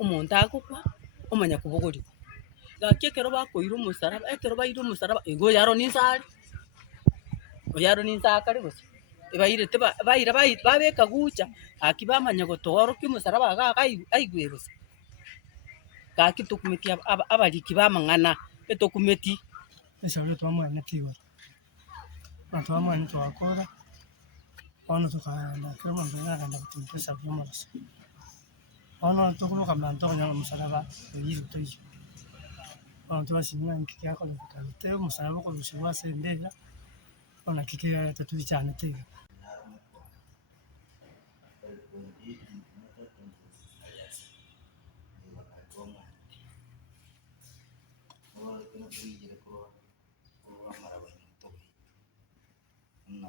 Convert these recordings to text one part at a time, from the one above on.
omonto agokwa omanya kobogorigwa gaki ekero bakoire omosalaba ekero baire omosalaba igo oyaro ninse are oyaro ninse akare gose ebairete baira babeka gucha gaki bamanya gotorokia omosalaba iga aigwe gose gaki tokumeti abariki bamang'ana etokumeti esabire twamanyete igoro twamanya twakora bono tokaenda kera omonto nagenda gotumeka esaburi omoroso bono tokoroka mambia tokonyora omosalaba oiyire toiyo bono twasinywa nki giakoreka gete omosalaba okorusiwa ase endera bono naki kiagete twichanete iga.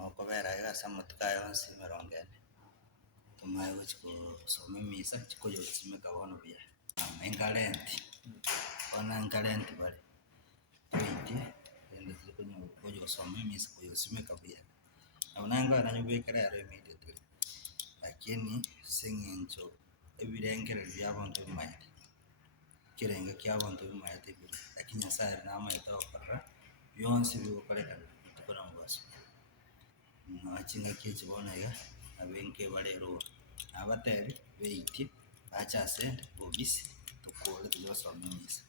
Okobera iga ase amatuko aya yonsi 40 tomae gochi kosoma emisa chikoyosimeka bono buya enkarenti bono enkarenti bare toitie rende koyosoma emisa koyosimeka buya nabo nangoeta nyobeka rero immediately lakini ase eng'encho ebirengereri bia abanto bimaete ekirenge kia abanto bimaete bire lakini nyasaye namaete gokorora bionsi bigokorekana botuko na mogaso ching'aki echi bono iga abenke barero nabatebi baitie bacha ase ende bobisi tokore toya gosoma emisa.